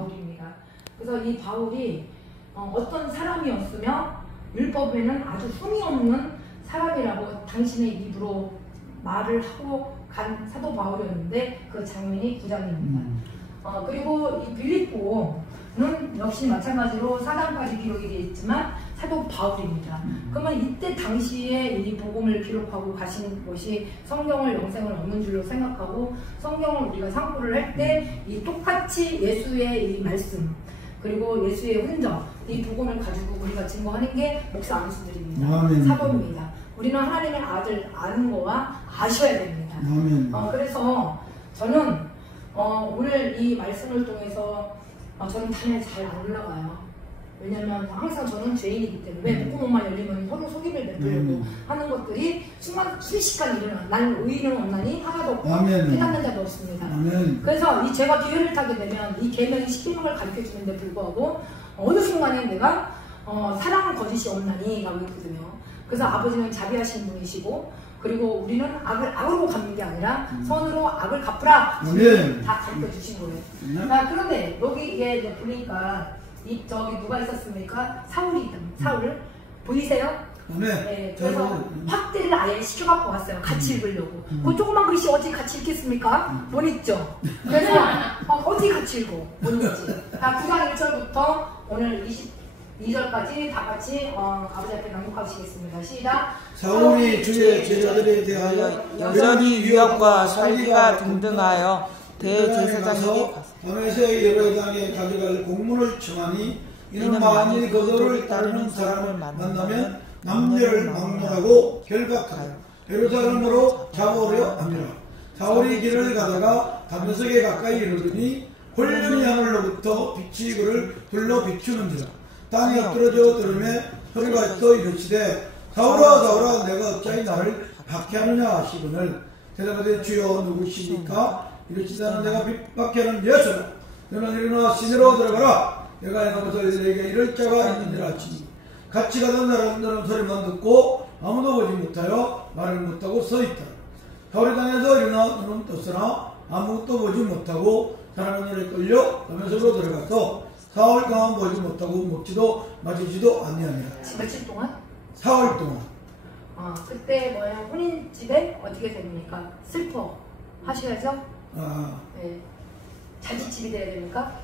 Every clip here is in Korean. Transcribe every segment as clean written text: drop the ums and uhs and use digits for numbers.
바울입니다. 그래서 이 바울이 어떤 사람이었으며 율법에는 아주 흠이 없는 사람이라고 당신의 입으로 말을 하고 간 사도 바울이었는데 그 장면이 9장입니다. 그리고 이 빌립보는 역시 마찬가지로 4장까지 기록이 되어 있지만 사도 바울입니다. 그러면 이때 당시에 이 복음을 기록하고 가신 것이 성경을 영생을 얻는 줄로 생각하고 성경을 우리가 상고를 할 때 이 똑같이 예수의 이 말씀 그리고 예수의 흔적 이 복음을 가지고 우리가 증거하는 게 목사 안수들입니다. 사도입니다. 우리는 하나님의 아들 아는 거와 아셔야 됩니다. 그래서 저는 오늘 이 말씀을 통해서 저는 단에 잘 안 올라가요. 왜냐면 항상 저는 죄인이기 때문에 목구멍만 열리면 서로 속임을 베풀려고 하는 것들이 순식간 일어나. 나는 의인은 없나니 하나도 없고 깨닫는 자도 없습니다. 그래서 이 제가 기회를 타게 되면 이 계명이 시키는 걸 가르쳐 주는데 불구하고 어느 순간에 내가 사랑은 거짓이 없나니 라고 했거든요. 그래서 아버지는 자비하신 분이시고 그리고 우리는 악으로 갚는 게 아니라 선으로 악을 갚으라 다 가르쳐 주신 거예요. 그런데 여기 이게 보니까 저기 누가 있었습니까? 사울이 있답니다. 사울 보이세요? 네. 그래서 확대를 아예 시켜갖고 왔어요. 같이 읽으려고. 그 조그만 글씨 어떻게 같이 읽겠습니까? 못 읽죠. 그래서 어떻게 같이 읽어? 못 읽지. 9장 1절부터 오늘 22절까지 다 같이 아버지 앞에 낭독하시겠습니다. 시작. 사울이 주의 제자들에 대하여 여전히 위협과 살기가 등등하여 대제사장에게 다메섹 예배당에 가져갈 공문을 청하니 이는 만일 그들을 따르는 사람을 만나면 남녀를 막론하고 결박하여 예루살렘으로 잡아오려 합니다. 사울이 길을 가다가 다메섹에 가까이 이르더니 홀륜이 하늘로부터 빛이 그를 둘러 비추는지라. 땅이 엎드러져 들음에 소리가 또 이르시되 사울아 사울아 내가 어찌하여 나를 박해하느냐 하시거늘 대답하되 주여 누구십니까? 이르시다는 내가 핍박하는 예수라. 너는 일어나 시내로 들어가라. 내가 행하면서 너에게 이럴 자가 있느니라 하시니 같이 가던 사람들은 소리만 듣고 아무도 보지 못하여 말을 못하고 서있다. 사울이 땅에서 일어나 눈은 떴으나 아무것도 보지 못하고 사람의 눈에 끌려 다메섹으로 들어가서 사흘 동안 보지 못하고 먹지도 마시지도 아니하니라. 며칠 동안? 사흘 동안. 그때 혼인집에 어떻게 됩니까? 슬퍼 하셔야죠? 네. 자지집이 돼야 됩니까?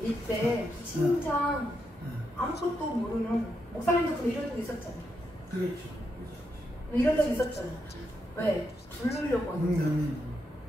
이때 진짜 아무것도 모르는 목사님도 그 이런 적 있었잖아요. 그렇죠. 이런 적 있었잖아요. 왜? 부르려고 하는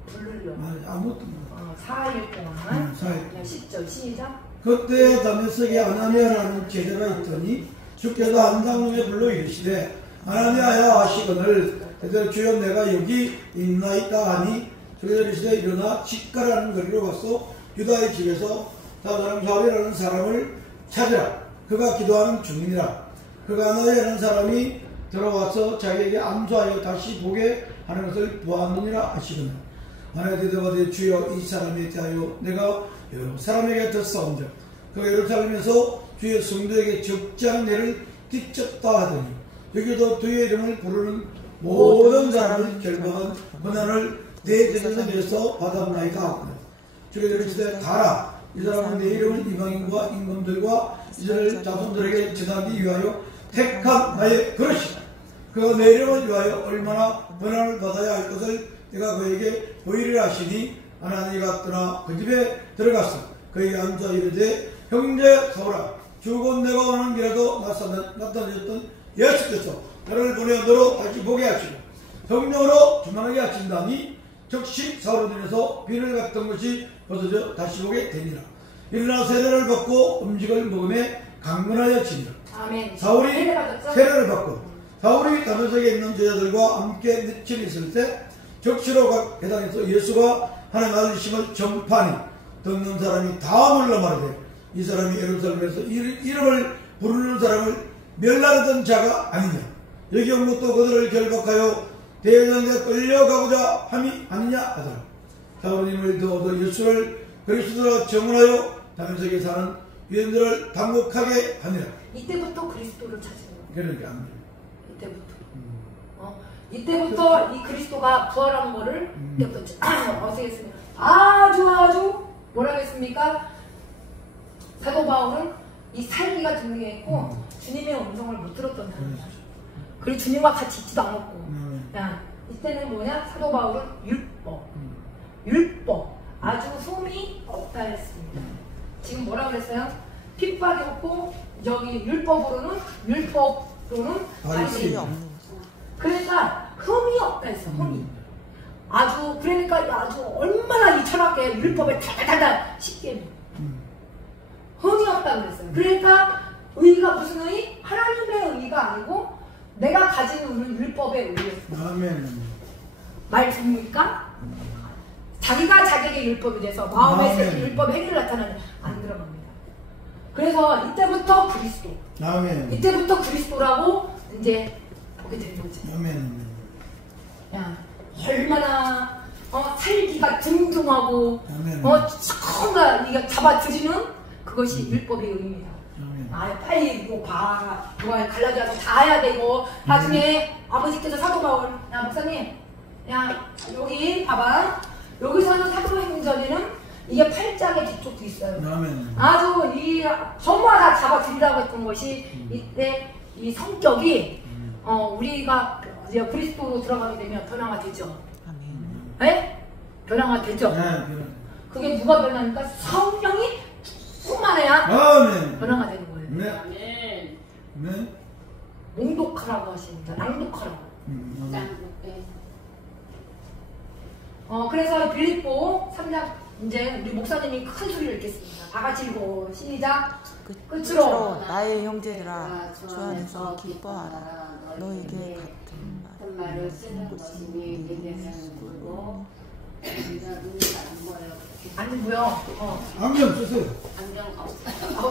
부르려고. 아무것도 몰라. 4일 동안. 4일. 10절 시작. 그때 다메섹에 아나니아라는 제자가 있더니 주께서 한 장로에 불러 이르시되 아나니아야 하시거늘 그래서 주여 내가 여기 있나이다 하니 주께서 이르시되 일어나 직가라는 거리로 가서 유다의 집에서 사람 사울이라는 사람을 찾으라. 그가 기도하는 중이니라. 그가 아나니아라는 사람이 들어와서 자기에게 안수하여 다시 보게 하는 것을 보았느니라 하시거늘 아나니아 대답하되 주여 이 사람에 대하여 내가 여러 사람에게 듣사온즉 그가 예루살렘에서 주의 성도에게 적지 않은 일을 끼쳤다 하더니 여기도 주의 이름을 부르는 모든 사람을 결박한 권한을 내 제자들에서 받았나이까 하거늘 주께서 이르시되 가라. 이 사람은 내 이름을 이방인과 임금들과 이스라엘 자손들에게 전하기 위하여 택한 나의 그릇이다. 그가 내 이름을 위하여 얼마나 권한을 받아야 할 것을 내가 그에게 보이리라 하시니 아나니아가 떠나 그 집에 들어갔어. 그에게 앉아 이르되 형제 사울아 주곧 내가 오는 길에도 나타내셨던 예수께서 나를 보내 너로 다시 보게 하시고 성령으로 주만하게 하신다니 즉시 사울의 눈에서 비늘 같은 것이 벗어져 다시 보게 되니라. 일어나 세례를 받고 음식을 먹음에 강건하여지니라. 아멘. 사울이 세례를 받고 사울이 다메섹에 있는 제자들과 함께 며칠 있을 때 적시로 해당해서 예수가 하나님 아들이심을 전파하니 듣는 사람이 다 놀라 말하되 이 사람이 예루살렘에서 이름을 부르는 사람을 멸하던 자가 아니냐. 여기 온 것도 그들을 결박하여 대제사장에 끌려가고자 함이 아니냐 하더라. 사울은 힘을 더 얻어 예수를 그리스도라 정언하여 다메섹에 사는 유대인들을 당혹하게 하니라. 이때부터 그리스도를 찾은 거예요. 그러니까 이때부터 이 그리스도가 부활한 거를 이때부터 어떻게 했습니까? 아주 뭐라고 했습니까? 사도 바울은 이 살기가 등등했고 주님의 음성을 못 들었던 사람이야. 그리고 주님과 같이 있지도 않았고. 야, 이때는 뭐냐? 사도 바울은 율법 아주 흠이 없다 했습니다. 지금 뭐라 그랬어요? 핍박이 없고 여기 율법으로는 바리새인. 없는. 그러니까 흠이 없다 했어. 흠이. 아주 그러니까 아주 얼마나 이 철학에 율법에 달달달달 쉽게 흠이 없다 그랬어요. 그러니까 의가 무슨 의? 하나님의 의가 아니고 내가 가진 의는 율법의 의였어. 아멘. 말 듣습니까? 자기가 자기에게 율법이 돼서 마음의 새 율법의 행위를 나타나는 안 들어갑니다. 그래서 이때부터 그리스도. 아멘. 이때부터 그리스도라고 이제 보게 되는 거지. 아멘. 야, 얼마나 살기가 든든하고 아멘. 뭔가 이게 잡아들이는 그것이 율법의 의미입니다. 아멘. 아, 빨리 이거 봐. 이거 갈라져서 다 해야 되고 나중에 아버지께서 사도 바울, 야 목사님, 야 여기 봐봐. 여기서는 사도행전에는 이게 8장의 뒤쪽도 있어요. 아멘. 아주 이 전부 다 잡아들이라고 했던 것이 이때 이 성격이 우리가 이제 그리스도로 들어가게 되면 변화가 되죠. 아멘. 네? 변화가 되죠. 네. 그게 누가 변하니까 성령이 충만해야 아멘. 변화가 되는 거예요. 네. 네. 몽독하라고 하십니다. 낭독하라고. 그래서 빌립보 3장 이제 우리 목사님이 큰 소리를 읽겠습니다. 다 같이 읽고 시작. 끝으로 나의 형제들아 주 안에서 기뻐하라. 너에게 같은 말을 쓰는 것이니 내게는 누구고 네가 눈이 안 보여. 아니고요. 안경 쓰세요.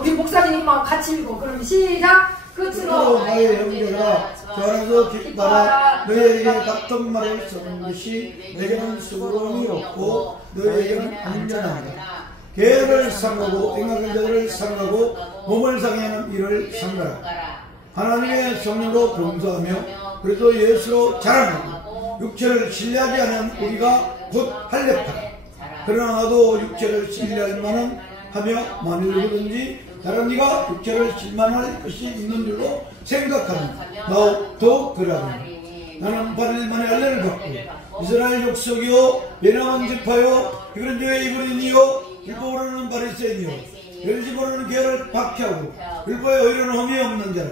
우리 목사님만 같이 읽고 그럼 시작. 끝으로 나의 형제들아 주 안에서 기뻐하라. 너희에게 같은 말을 쓰는 것이 내게는 수고로움이 없고 너희에게는 안전하다. 개를 상하고 eng각자들을 상하고 몸을 상하는 일을 상하라. 하나님의 성령으로 봉사하며 그래도 예수로 자랑하고 육체를 신뢰하지 않은 우리가 곧 할례하라. 그러나 나도 육체를 신뢰할 만은 하며 만일 누구든지 다른 네가 육체를 실만할 것이 있는 줄로 생각하면 나도 그러하라. 나는 8일 만에 할례를 받고 이스라엘 족속이요 베냐민 지파요 그런저의 이브린이요 율법으로는 바리새인이요 벨시보로는 계를 박해하고 율법에 의로는 흠이 없는 자라.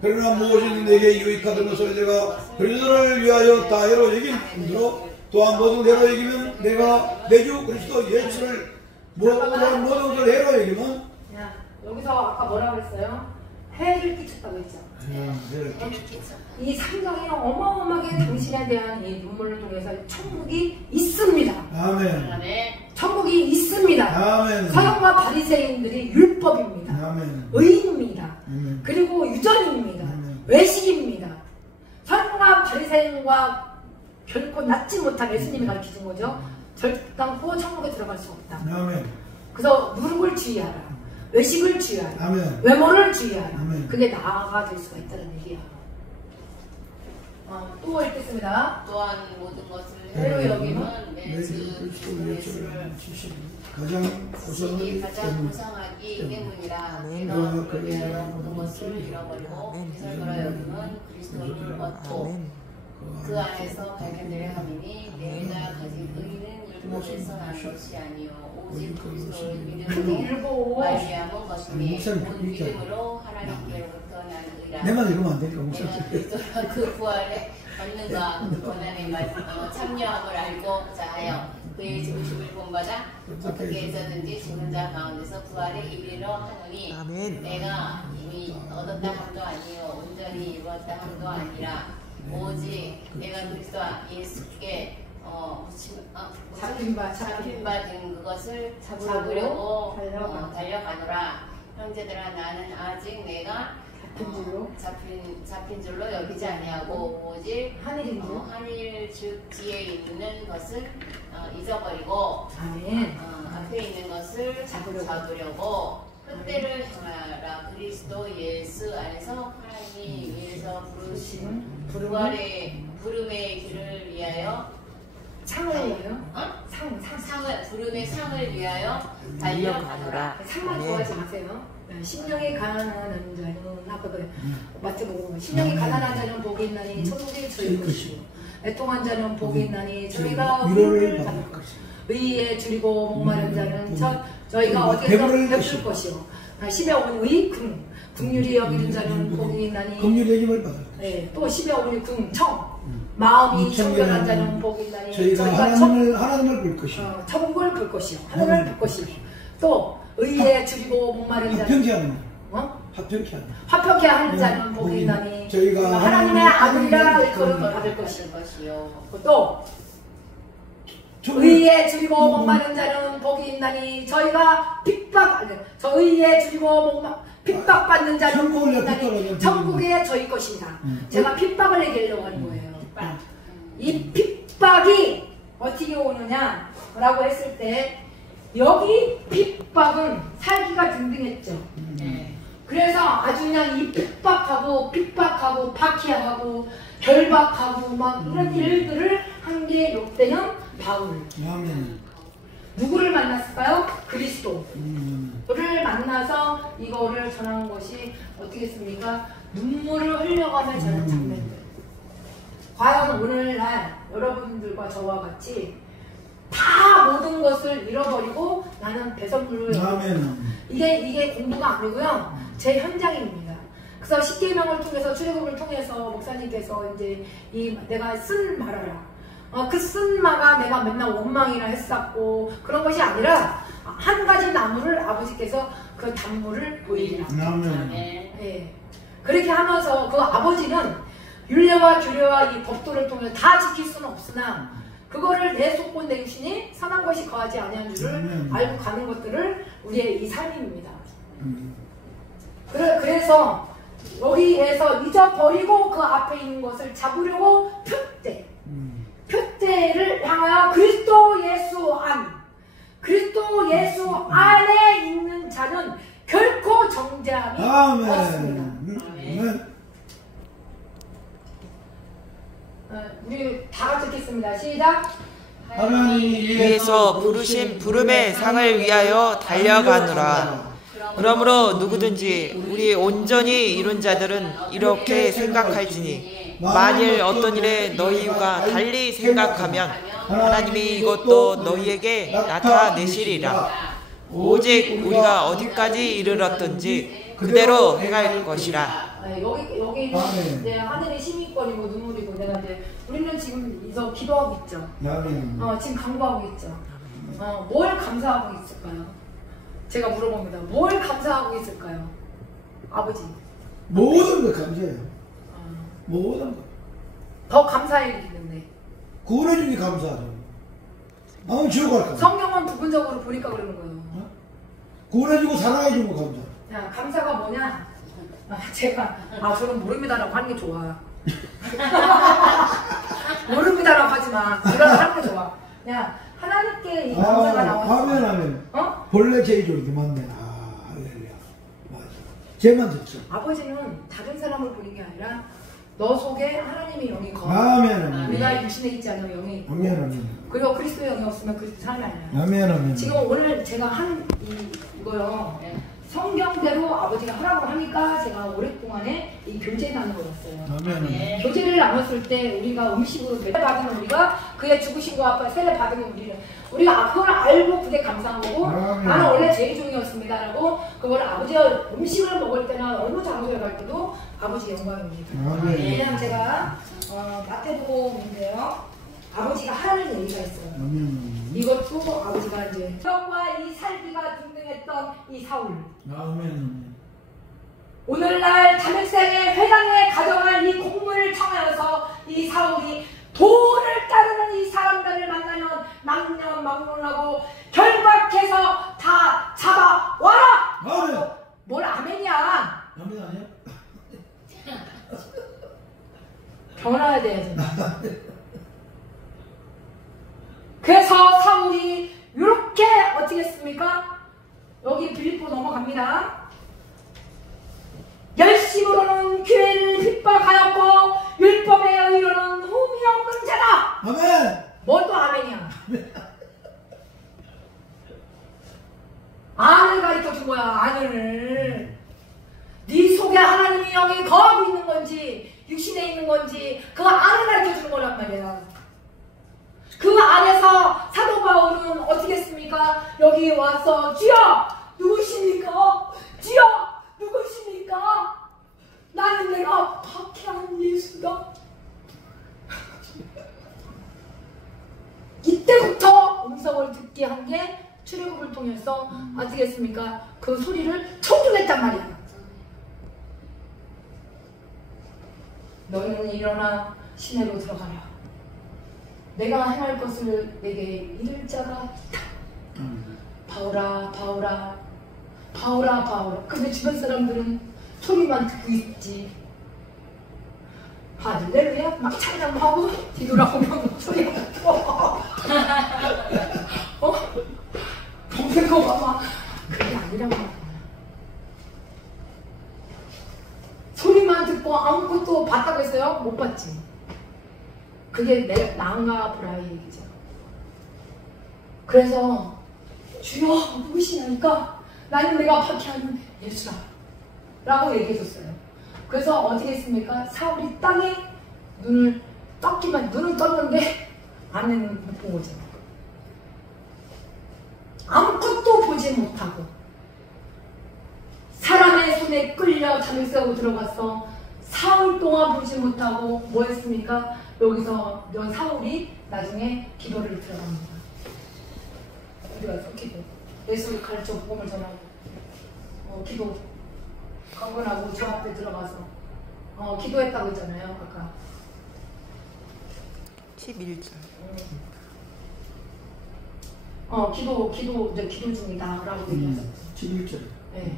그러나 무엇이 내게 유익하던 것을 내가 그리스도를 위하여 다해로 여김으로 또한 모든 해로 여기면 내가 내 주 그리스도 예수를 모든 것을 해로 여기면 여기서 아까 뭐라고 그랬어요? 해를 끼쳤다고 했죠. 이 성경이 어마어마하게 당신에 대한 이 눈물을 통해서 천국이 있습니다. 아멘. 천국이 있습니다. 아멘. 서양과 바리새인들이 율법입니다. 아멘. 의입니다. 아멘. 그리고 유전입니다. 아멘. 외식입니다. 서양과 바리새인과 결코 낫지 못한 예수님이 가르치신 거죠. 절단코 천국에 들어갈 수 없다. 아멘. 그래서 누룩을 주의하라. 외식을 주의하라. 아멘. 외모를 주의하라. 아멘. 그게 나아가 될 수가 있다는 얘기야. 또 읽겠습니다. 또한 모든 것을 해로 여기는 내 주 그리스도 예수를 가장 고상하기 가장 고상하기 때문이라. 아멘. 내가 그를 위하여 모든 것을 잃어버리고 그리스도로 여기는 그리스도를 얻고 아멘. 그 안에서 발견되려 함이니 내가 가진 의는 율법에서 난 것이 아니요 오직 그리스도를 믿음으로 읽고 말미암은 것이니 목사님, 곧 이렇게 믿음으로 하나님께로부터 난 의라. 내만 읽으면 안 되니까 내가 목사님. 그리스도로 그 부활에 얻는가 그 고난에 참여함을 알고 자하여 그의 죽으심을 본받아 어떻게 해서든지 죽은 자 가운데서 부활에 이르러 하느니 아멘. 내가 이미 얻었다 함도 아니요 온전히 이루었다 함도 아니라 오직 내가 그리스도 예수께 잡힌 바 된 그것을 잡으려고 달려가노라. 형제들아 나는 아직 내가 잡힌 줄로 여기지 아니하고 오직 한일 즉 뒤에 있는 것을 잊어버리고 아멘. 앞에 있는 것을 잡으려고 그때를 향하라. 그리스도 예수 안에서 하나님이 위에서 부르신 부활의 부름의 길을 위하여 상을 위하여? 어? 상. 상을 부름의 상을 위하여 달려가노라. 상만 네. 좋아하지 마세요. 심령이 가난한 자는 아까 그 마태복음 심령이 가난한 자는 복이 있나니 천국이 저희 것이고 애통한 자는 복이 있나니 저희가 위로를 받을 것이고 의에 줄이고 목마른 자는 저희가 어디에서 베풀 것이요 10에 5의 긍휼히 여기는 자는 복이 있나니 긍휼히 여김을 받을 것이고 네, 또 10에 5의 긍청 마음이 청결한 자는 복이 있나니 저희가 하나님을 볼 것이요 천국을 볼 것이요 하늘을 볼 것이요 또 의에 줄이고 목마른 자는 합평케 하는 화평케 하는 자는 복이 있나니 저희가 하나님의 아들이라 일컬음 받을 것이요 또 의에 줄이고 목마른 자는 복이 있나니 저희가 의에 줄이고 핍박받는 자는 복이 있나니 천국에 저희 것이다. 제가 핍박을 얘기하려고 하는 거예요. 이 핍박이 어떻게 오느냐 라고 했을 때 여기 핍박은 살기가 등등했죠. 그래서 아주 그냥 이 핍박하고 박해하고 결박하고 막 이런 일들을 한 게 요때는 바울. 누구를 만났을까요? 그리스도를 만나서 이거를 전한 것이 어떻게 했습니까? 눈물을 흘려가며 전한 장면들. 과연 오늘날 여러분들과 저와 같이 다 모든 것을 잃어버리고 나는 배설물을 이게 공부가 아니고요. 제 현장입니다. 그래서 십계명을 통해서 출애굽을 통해서 목사님께서 이제 내가 쓴 말하라. 그 쓴 말가 내가 맨날 원망이라 했었고 그런 것이 아니라 한 가지 나무를 아버지께서 그 단물을 보이리라. 네. 그렇게 하면서 그 아버지는 율례와 규례와 이 법도를 통해 다 지킬 수는 없으나 그거를 내 속고 내 육신이 선한 것이 거하지 아니한 줄을 알고 가는 것들을 우리의 이 삶입니다. 그래서 여기에서 잊어버리고 그 앞에 있는 것을 잡으려고 표대를 향하여 그리스도 예수 안에 있는 자는 결코 정죄함이 없습니다. 우리 다 같이 읽겠습니다. 시작. 하나님 위에서 부르신 부름의 상을 위하여 달려가노라. 그러므로 누구든지 우리 온전히 이룬 자들은 이렇게 생각할지니 만일 어떤 일에 너희와 달리 생각하면 하나님이 이것도 너희에게 나타내시리라. 오직 우리가 어디까지 이르렀든지 그대로 행할 것이라. 여기 이제 하늘의 시민권이고 눈물이고 내가 이제 우리는 지금 이서 기도하고 있죠. 지금 강구하고 있죠. 뭘 감사하고 있을까요? 제가 물어봅니다. 뭘 감사하고 있을까요? 아버지. 모든 걸 감사해요. 모든 거. 더 감사해야 되는데. 구원해주니 감사하죠. 지옥 갈까? 성경은 부분적으로 보니까 그러는 거예요. 구원해주고 사랑해주는 거 감사. 야, 감사가 뭐냐? 제가 저는 모릅니다라고 하는 게 좋아. 모릅니다라고 하지 마. 이런 하는 게 좋아. 야, 하나님께 이 감사가 나와서. 아멘. 본래 제일적이게 맞네. 할렐루야. 맞아. 쟤만 듣죠. 아버지는 다른 사람을 보는 게 아니라 너 속에 하나님의 영이 거하고 아멘. 우리가 육신에 있지 않은 영이 있고 그리고 그리스도의 영이 없으면 그리스도 사람이 아니야. 아멘. 지금 오늘 제가 한 이거요. 성경대로 아버지가 하라고 하니까 제가 오랫동안에 이 교제 나누고 왔어요. 교제를 나눴을 때 우리가 음식으로 세례 받으면 우리가 그의 죽으신과 세례 받으면 우리가 그걸 알고 그게 감사한 거고 나는 원래 제일종이었습니다라고 그걸 아버지가 음식을 먹을 때나 어느 장소에 갈 때도 아버지 영광입니다. 왜냐하면 제가 마태복음인데요. 아버지가 하라는 얘기가 있어요. 이것도 아버지가 이제 성과 이 살기가 등등했던 이 사울. 오늘날 담액생의 회당에 가져갈 이 공문을 청하여서 이 사울이 도를 따르는 이 사람들을 만나면 막론하고 결박해서 다 잡아와라. 뭘 아멘이야. 아멘 아니야? 변화해야 돼야지. 그래서 사울이 이렇게 어떻게 했습니까? 여기 빌립보 넘어갑니다. 열심으로는 교회를 핍박하였고 율법의 의로는 흠이 없는 자다. 아멘. 뭘 또 아멘이야. 안을 가르쳐 준 거야. 안을. 네 속에 하나님의 영이 거하고 있는 건지 육신에 있는 건지 그 안을 가르쳐 주는 거란 말이야. 그 안에서 사도 바울은 어떻게 했습니까? 여기 와서 주여 누구십니까? 주여 누구십니까? 나는 내가 박해한 예수다. 이때부터 음성을 듣게 한 게 출애굽을 통해서 어떻게 했습니까? 그 소리를 청중했단 말이야. 너희는 일어나 시내로 들어가라. 내가 행할 것을 내게 이를 자가 있다. 바울아 바울아 바울아 바울아. 근데 주변 사람들은 소리만 듣고 있지. 할렐루야 막 찬양하고 뒤돌아보면 소리가 들어. 동생거 봐봐. 그게 아니란 말이야. 소리만 듣고 아무것도 봤다고 했어요? 못 봤지. 그게 나은가 보라의 얘기죠. 그래서 주여 누구시냐니까 나는 내가 박해하는 예수다 라고 얘기해줬어요. 그래서 어떻게 했습니까? 사울이 땅에 눈을 떴는데 안에는 못 본 거죠. 아무것도 보지 못하고 사람의 손에 끌려 잠을 들어가서 사흘 동안 보지 못하고 뭐 했습니까? 여기서 사울이 나중에 기도를 들어갑니다. 어디 가서 기도. 예수 가르쳐 복음을 전하고 기도 강건하고 저 앞에 들어가서 기도했다고 했잖아요. 아까 11절. 기도 중이다 라고 얘기했었죠. 11절. 네.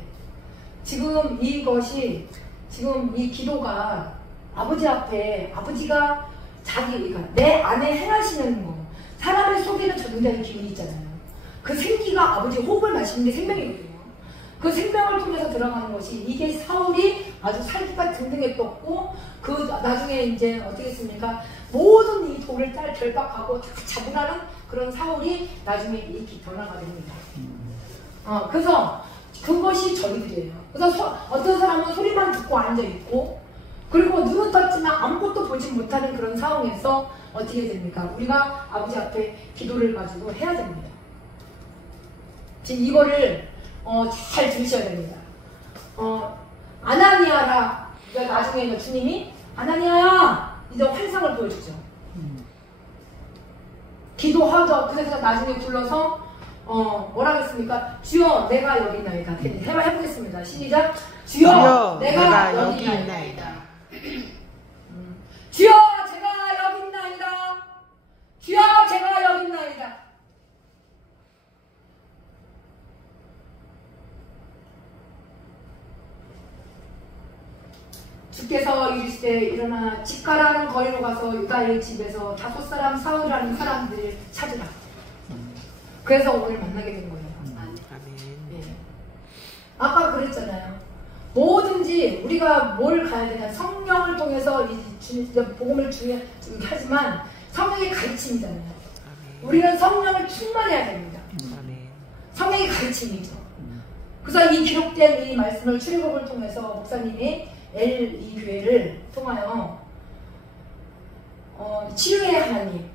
지금 이 기도가 아버지 앞에 아버지가 자기가 내 안에 행하시는 거, 사람의 속에는 전능자의 기운이 있잖아요. 그 생기가 아버지 호흡을 마시는 게 생명이거든요. 그 생명을 통해서 들어가는 것이 이게 사울이 아주 살기가 든든했었고 그 나중에 이제 어떻게 했습니까? 모든 이 돌을 결박하고 다 잡으라는 그런 사울이 나중에 이렇게 변화가 됩니다. 그래서 그것이 저희들이에요. 그래서 어떤 사람은 소리만 듣고 앉아있고 그리고 눈은 떴지만 아무것도 보지 못하는 그런 상황에서 어떻게 됩니까? 우리가 아버지 앞에 기도를 가지고 해야 됩니다. 지금 이거를 잘 들으셔야 됩니다. 아나니아라 나중에 주님이 아나니아야 이제 환상을 보여주죠. 기도하죠. 그래서 나중에 불러서 뭐라고 했습니까? 주여 내가 여기 있나이다. 해보겠습니다. 시작. 주여 내가 여기 있나이다. 주여 제가 여기 있나이다. 주여 제가 여기 있나이다. 주께서 이르시되 일어나 집가라는 거리로 가서 유다의 집에서 다섯 사람 사울이라는 사람들을 찾으라. 그래서 오늘 만나게 된 거예요. 네. 아까 그랬잖아요. 뭐든지 우리가 뭘 가야 되냐. 성령을 통해서 복음을 하지만 성령의 가르침이잖아요. 우리는 성령을 충만해야 됩니다. 성령의 가르침이죠. 그래서 이 기록된 이 말씀을 출애굽을 통해서 목사님이 이 교회를 통하여 치유의 하나님.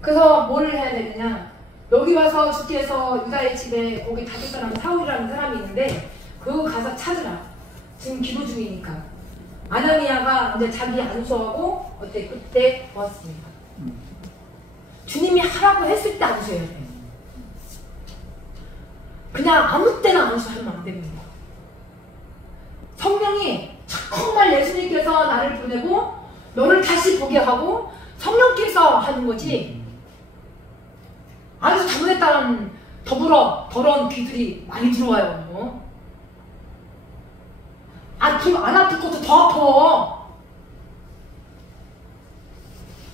그래서 뭘 해야 되느냐. 여기 와서 주께서 유다의 집에 거기 다섯 사람 사울이라는 사람이 있는데 그거 가서 찾으라. 지금 기도 중이니까. 아나니아가 이제 자기 안수하고 그때 왔습니다. 주님이 하라고 했을 때 안수해야 돼. 그냥 아무 때나 안수하면 안 됩니다. 성령이 정말 예수님께서 나를 보내고 너를 다시 보게 하고 성령께서 하는 거지. 아주 잘못했다는 더러운 귀들이 많이 들어와요. 안 아플 것도 더 아파.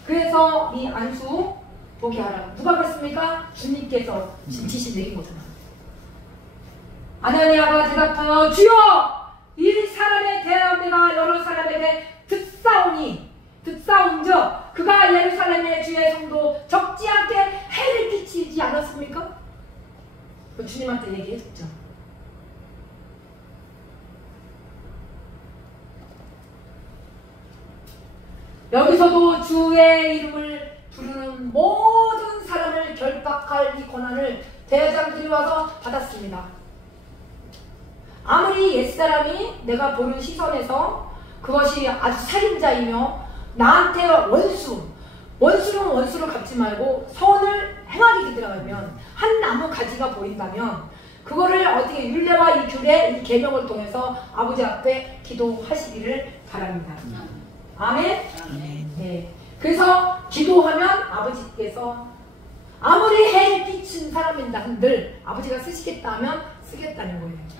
그래서 이 안수 보게 하라. 누가 그랬습니까? 주님께서 지시 내린 거잖아. 아나니아가 대답하여 주여 이 사람에 대하여 내가 여러 사람에게 듣사오니 듣사온즉 그가 예루살렘의 주의 성도 적지 않게 해를 끼치지 않았습니까? 주님한테 얘기했죠. 여기서도 주의 이름을 부르는 모든 사람을 결박할 이 권한을 대장들이 와서 받았습니다. 아무리 옛사람이 내가 보는 시선에서 그것이 아주 살인자이며 나한테 원수는 원수를 갚지 말고 선을 행하기 들어가면 한 나무 가지가 보인다면 그거를 어떻게 율례와 이 규례, 이 계명을 통해서 아버지 앞에 기도하시기를 바랍니다. 아멘? 네. 그래서 기도하면 아버지께서 아무리 해를 끼친 사람인다 한들 아버지가 쓰시겠다 하면 쓰겠다는 거예요.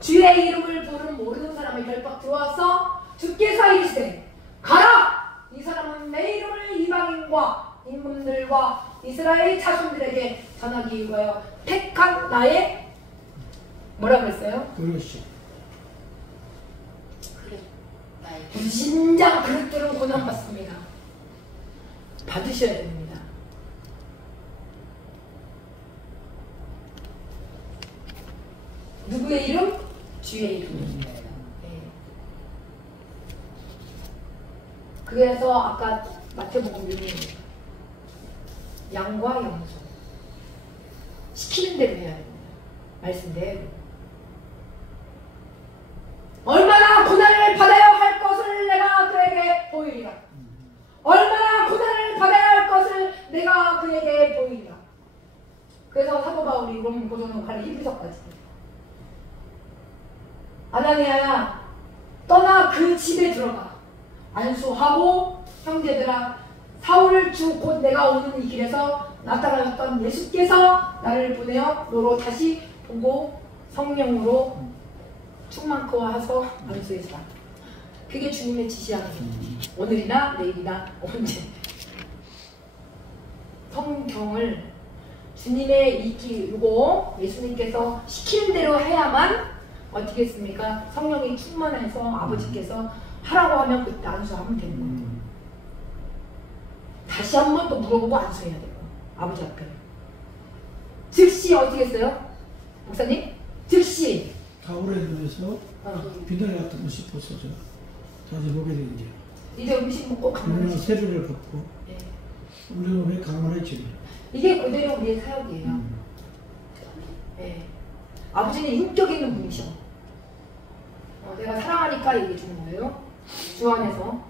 주의 이름을 부르는 모르는 사람의 결박 들어와서 주께서 이르시되 가라! 이 사람은 내 이름을 이방인과 인문들과 이스라엘 자손들에게 전하기 위하여 택한 나의 뭐라 그랬어요? 그릇이. 불신자 그릇들은 고난받습니다. 받으셔야 됩니다. 누구의 이름? 주의 이름. 네. 그래서 아까 마태복음 6장 양과 염소 시키는 대로 해야 됩니다. 말씀대로. 얼마나 고난을 받아야 할 것을 내가 그에게 보이리라. 얼마나 고난을 받아야 할 것을 내가 그에게 보이리라. 그래서 사도 바울이 롬 고전으로 가는 히브리서까지 아나니아야 떠나 그 집에 들어가 안수하고 형제들아 사울을 주 곧 내가 오는 이 길에서 나타나셨던 예수께서 나를 보내어 너로 다시 보고 성령으로 충만케 하서 안수해주라. 그게 주님의 지시하는 오늘이나 내일이나 언제 성경을 주님의 이기고 예수님께서 시키는 대로 해야만 어떻게 했습니까? 성령이 충만해서 아버지께서 하라고 하면 그때 안수하면 되는 거예요. 다시 한 번 또 물어보고 안수해야 돼요. 아버지 앞에. 즉시 어떻게 했어요? 목사님? 즉시 가을에 눈에서 비늘 같은 것이 벗어져 자주 보게 되죠. 이제 음식 먹고 가만히 우리는 세류를 걷고 우리는 왜 강만해지냐. 이게 그대로 우리의 사역이에요. 네. 아버지는 인격 있는 분이셔. 내가 사랑하니까 얘기해 주는 거예요. 주 안에서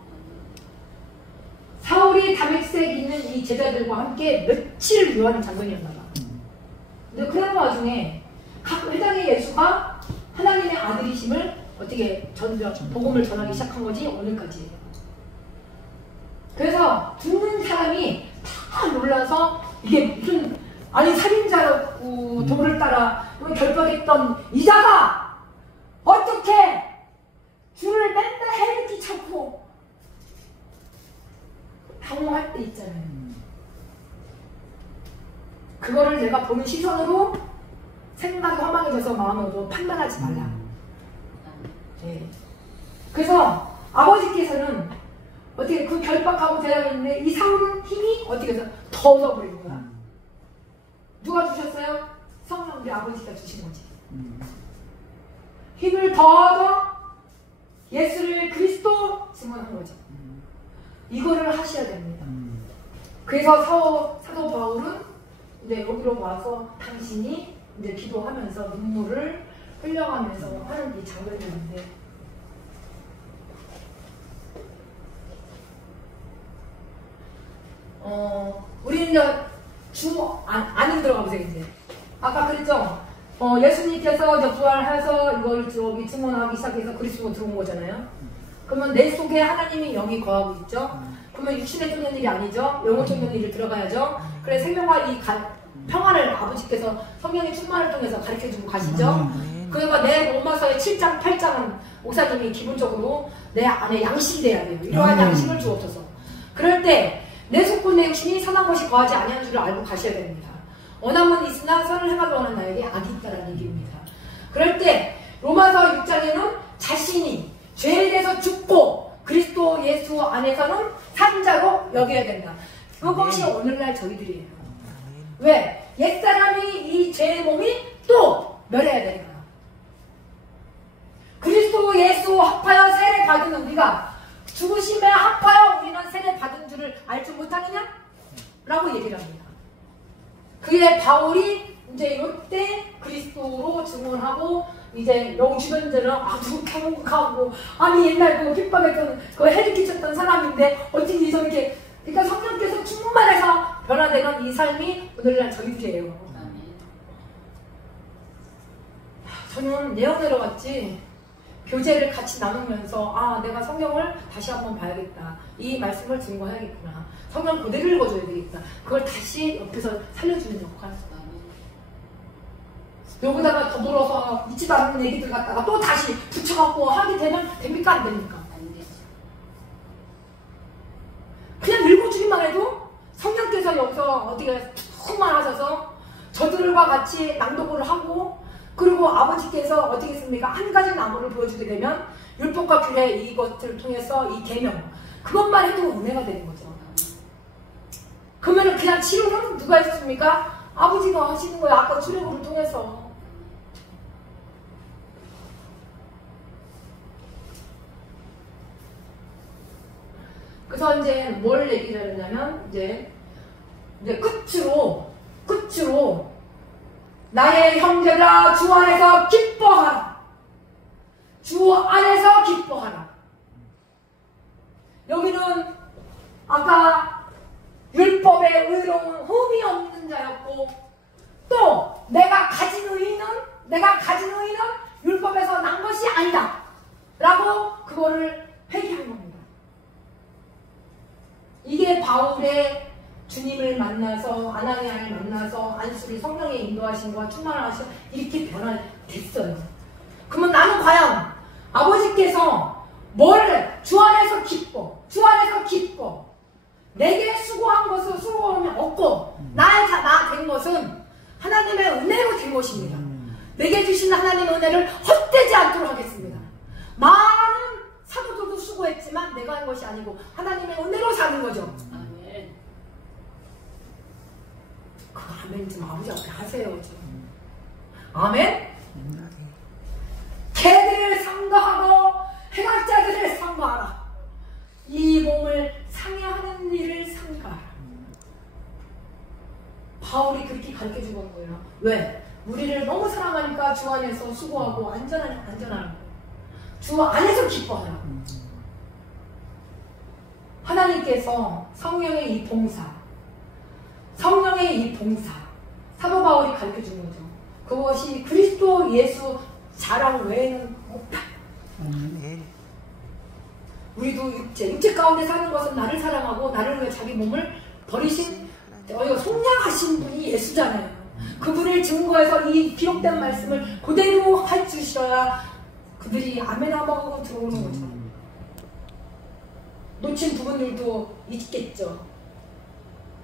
사울이 다메섹에 있는 이 제자들과 함께 며칠을 요하는 장면이었나 봐. 근데 그런 와중에 각 회당의 예수가 하나님의 아들이심을 어떻게 복음을 전하기 시작한 거지 오늘까지예요. 그래서 듣는 사람이 다 놀라서 이게 무슨 아니 살인자였고 돌을 따라 결박했던 이자가 어떻게 주를 맨날 해를 끼쳤고 당황할 때 있잖아요. 그거를 내가 보는 시선으로 생각이 허망해져서 마음으로 판단하지 말라. 네. 그래서 아버지께서는 어떻게 그 결박하고 대답했는데 이 사울은 힘이 어떻게 해서 더 얻어버리는 거야. 누가 주셨어요? 성령 우리 아버지가 주신 거지. 힘을 더 얻어 예수를 그리스도 증언한 거죠. 이거를 하셔야 됩니다. 그래서 사도 바울은 이제 여기로 와서 당신이 이제 기도하면서 눈물을 흘려가면서 하는 이 장면들인데 우리는 이제 주 안에 들어가 보세요. 이제 아까 그랬죠. 예수님께서 이제 부활해서 이걸 저기 증언하기 시작해서 그리스도로 들어온 거잖아요. 그러면 내 속에 하나님이 영이 거하고 있죠. 그러면 육신에 쫓는 일이 아니죠. 영혼 쫓는 일을 들어가야죠. 그래 생명과 이 평안을 아버지께서 성령의 충만을 통해서 가르쳐주고 가시죠. 그러니까 내 로마서의 7장, 8장은 목사님이 기본적으로 내 안에 양식이 돼야 돼요. 이러한 양식을 주옵소서. 그럴 때 내 속과 내 육신이 선한 것이 거하지 아니한 줄을 알고 가셔야 됩니다. 원함은 있으나 선을 행하기 원하는 나에게 악이 있다는 얘기입니다. 그럴 때 로마서 6장에는 자신이 죄에 대해서 죽고 그리스도 예수 안에서는 산자로 여겨야 된다. 그것이 오늘날 저희들이에요. 왜? 옛사람이 이 죄의 몸이 또 멸해야 되니까. 그리스도 예수 합하여 세례 받은 우리가 죽으심에 합하여 우리는 세례 받은 줄을 알지 못하느냐? 라고 얘기를 합니다. 그의 바울이 이제 이때 그리스도로 증언하고 이제 여기 주변들은 아주 경고하고 아니 옛날 그 핍박했던 그 해리키쳤던 사람인데 어찌 저렇게 그러니까 성령께서 충만해서 변화되는 이 삶이 오늘날 저희들이에요. 저는 내어내려 갔지 교제를 같이 나누면서 아 내가 성경을 다시 한번 봐야겠다. 이 말씀을 증거해야겠구나. 성경 그대로 읽어줘야 되겠다. 그걸 다시 옆에서 살려주는 역할. 여기다가 더불어서 있지도 않는 얘기들 갖다가 또 다시 붙여갖고 하게 되면 됩니까? 안 됩니까? 안 되죠. 그냥 읽어주기만 해도 성령께서 여기서 어디가 툭만 하셔서 저들과 같이 낭독을 하고 그리고 아버지께서 어떻게 했습니까? 한 가지 나무를 보여주게 되면 율법과 규례 이것들을 통해서 이 계명 그것만 해도 은혜가 되는 거죠. 그러면 그냥 치료는 누가 했습니까? 아버지가 하시는 거예요. 아까 출애굽을 통해서. 그래서 이제 뭘 얘기를 하냐면 이제 끝으로 나의 형제들아 주 안에서 기뻐하라. 주 안에서 기뻐하라. 여기는 아까 율법에 의로운 흠이 없는 자였고 또 내가 가진 의는 율법에서 난 것이 아니다 라고 그거를 회개한 겁니다. 이게 바울의 주님을 만나서 아나니아를 만나서 안수를 성령의 인도하심과 충만하셔 이렇게 변화됐어요. 그러면 나는 과연 아버지께서 뭘 주 안에서 기뻐 주 안에서 기뻐 내게 수고한 것은 수고하면 없고 나 된 것은 하나님의 은혜로 된 것입니다. 내게 주신 하나님의 은혜를 헛되지 않도록 하겠습니다. 많은 사도들도 수고했지만 내가 한 것이 아니고 하나님의 은혜로 사는 거죠. 아멘. 그 아멘 좀 아버지 앞에 하세요. 좀. 아멘? 개들을 상거하고 행악자들을 상거하라. 이 몸을 상해하는 일을 상거하라. 바울이 그렇게 가르쳐주고 온 거예요. 왜? 우리를 너무 사랑하니까 주 안에서 수고하고 안전하는 거예요. 주 안에서 기뻐하라. 하나님께서 성령의 이 봉사 사도 바울이 가르쳐준 거죠. 그것이 그리스도 예수 자랑 외에는 없다. 우리도 육체 가운데 사는 것은 나를 사랑하고 나를 위해 자기 몸을 버리신 속량하신 분이 예수잖아요. 그분을 증거해서 이 기록된 말씀을 그대로 해주셔야 그들이 아멘 하고 들어오는 거죠. 놓친 부분들도 있겠죠.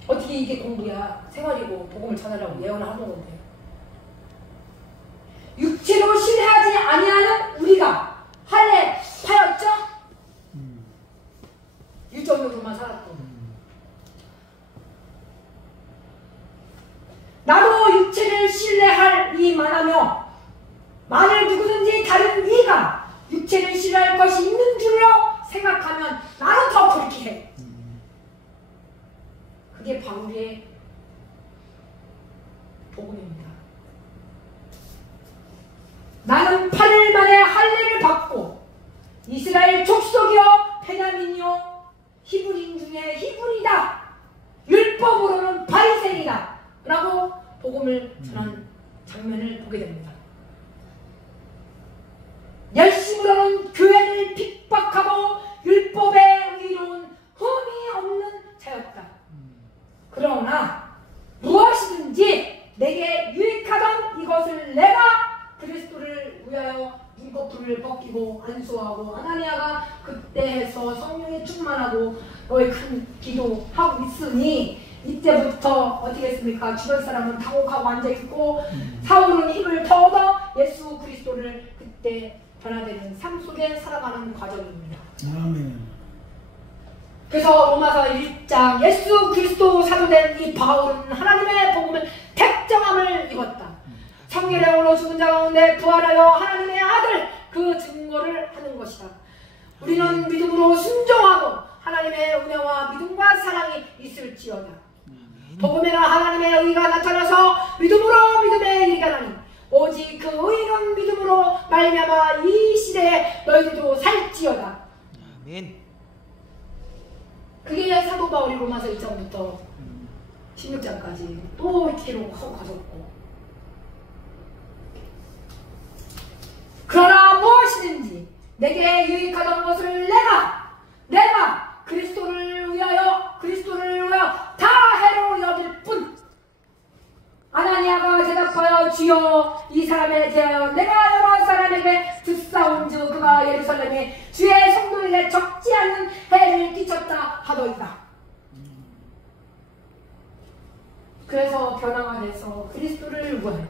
어떻게 이게 공부야 생활이고 복음을 전하라고 예언을 하는 건데 육체로 신뢰하지 아니하는 우리가 할례 파였죠? 유전으로만 살았고 나도 육체를 신뢰할 이만하며 만일 누구든지 다른 이가 육체를 신뢰할 것이 있는 줄로 생각하면 나는 더 그렇게 해. 그게 바울의 복음입니다. 나는 8일 만에 할례를 받고 이스라엘 족속이요 베냐민이요 히브리인 중에 히브리다. 율법으로는 바리새인이다 라고 복음을 전한 장면을 보게 됩니다. 열심으로는 교회를 핍박하고 율법에 의로운 흠이 없는 자였다. 그러나 무엇이든지 내게 유익하던 이것을 내가 그리스도를 위하여 눈꺼풀을 벗기고 안수하고 아나니아가 그때 해서 성령에 충만하고 너의 큰 기도하고 있으니 이때부터 어떻게 했습니까? 주변 사람은 당혹하고 앉아있고 사울은 힘을 더 얻어 예수 그리스도를 그때 변화되는 삶 속에 살아가는 과정입니다. 아멘. 그래서 로마서 1장 예수 그리스도 사도된 이 바울은 하나님의 복음을 택정함을 입었다. 성결형으로 죽은 자 가운데 부활하여 하나님의 아들 그 증거를 하는 것이다. 우리는 믿음으로 순종하고 하나님의 은혜와 믿음과 사랑이 있을지어다. 복음에는 하나님의 의가 나타나서 믿음으로 믿음에 이르가나니 오직 그 의는 믿음으로 말미암아 이 시대에 너희들도 살지어다. 아멘. 그게 사도 바울이 로마서 1장부터 16장까지 또 이렇게 하고 가졌고, 그러나 무엇이든지 내게 유익하던 것을 내가 그리스도를 위하여 다 해로 여길 뿐. 아나니아가 대답하여 주여 이 사람에 대하여 내가 여러 사람에게 듣사온즉 그가 예루살렘에 주의 성도에게 적지 않은 해를 끼쳤다 하더이다. 그래서 변화가 돼서 그리스도를 위하여,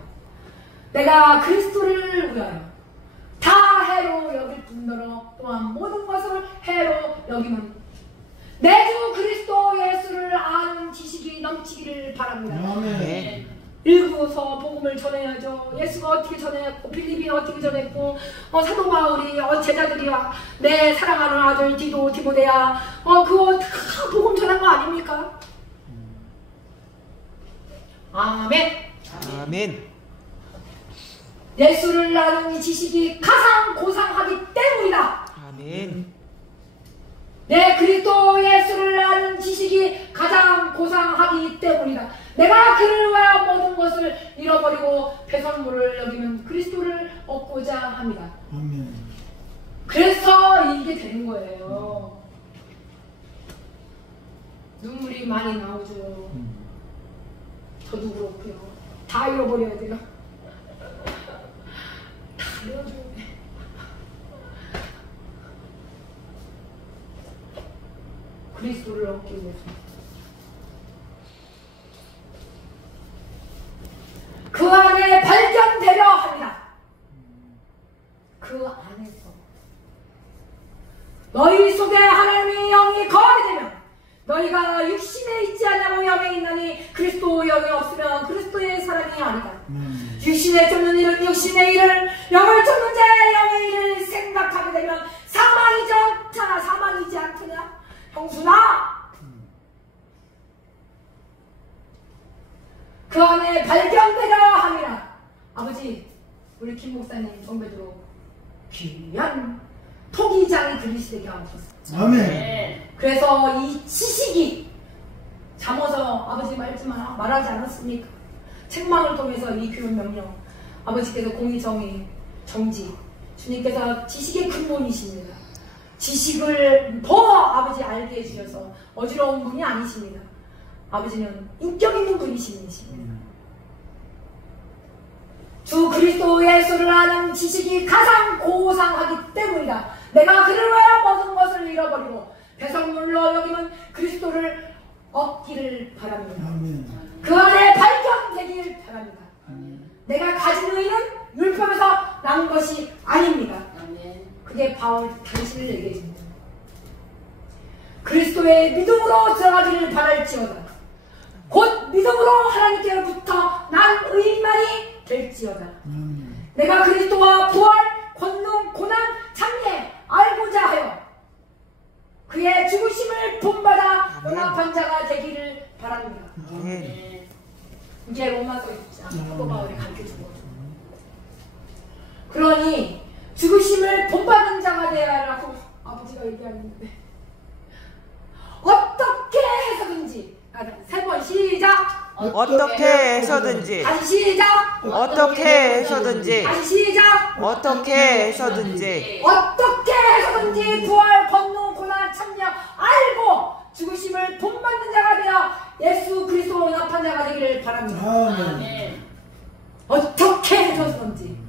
내가 그리스도를 위하여 다 해로 여길 뿐더러 또한 모든 것을 해로 여기는 내 주 그리스도 예수를 아는 지식이 넘치기를 바랍니다. 아멘. 읽고서 복음을 전해야죠. 예수가 어떻게 전했고, 빌립이 어떻게 전했고, 사도 바울이 제자들이 내 사랑하는 아들 디모데야, 그거 다 복음 전한 거 아닙니까? 아멘. 아멘. 예수를 아는 이 지식이 가장 고상하기 때문이다. 아멘. 내 그리스도 예수를 아는 지식이 가장 고상하기 때문이다. 내가 그를 위하여 모든 것을 잃어버리고 배설물을 여기면 그리스도를 얻고자 합니다. 아멘. 그래서 이게 되는 거예요. 눈물이 많이 나오죠. 저도 그렇고요. 다 잃어버려야 돼요. 다 잃어줘야 돼. 그리스도를 얻기 위해서. 그 안에 발견되려 합니다. 그 안에서 너희 속에 하나님의 영이 거하게 되면 너희가 육신에 있지 않냐고 영에 있나니 그리스도 영이 없으면 그리스도의 사람이 아니다. 육신에 쫓는 일은 육신의 일을, 영을 쫓는 자의 영의 일을 생각하게 되면 사망이지 않더냐? 형수나 그 안에 발견되려 함이라. 아버지, 우리 김 목사님 선배들로 귀한 토기장이 들리시게 하옵소서. 아멘. 그래서 이 지식이 잠어서 아버지 말하지 않았습니까? 책망을 통해서 이 교훈 명령, 아버지께서 공의, 정의, 정직, 주님께서 지식의 근본이십니다. 지식을 더 아버지 알게 해주셔서 어지러운 분이 아니십니다. 아버지는 인격 있는 분이십니다. 주 그리스도 예수를 아는 지식이 가장 고상하기 때문이다. 내가 그를 위하여 모든 것을 잃어버리고 배설물로 여기는 그리스도를 얻기를 바랍니다. 아멘. 그 안에 발견되길 바랍니다. 아멘. 내가 가진 의는 율법에서 난 것이 아닙니다. 아멘. 그게 바울 당신을 얘기해줍니다. 그리스도의 믿음으로 들어가기를 바랄지어다. 곧 믿음으로 하나님께로부터 난 의인만이 될지어다. 내가 그리스도와 부활, 권능, 고난, 장례 알고자 하여 그의 죽으심을 본받아 연합한 자가 되기를 바랍니다. 아멘. 이게 로마서 6장 사도 바울이 가르쳐준 거죠. 그러니 죽으심을 본받은 자가 되어야라고 아버지가 얘기하는데, 어떻게 해서든지, 3번 시작. 어떻게 해서든지, 다시 시작. 어떻게 해서든지, 다시 시작. 어떻게 해서든지, 어떻게 해서든지 부활, 권능, 고난, 참여 알고 죽으심을 본받는 자가 되어 예수 그리스도와 연합한 자가 되기를 바랍니다. 아멘. 어떻게 해서든지.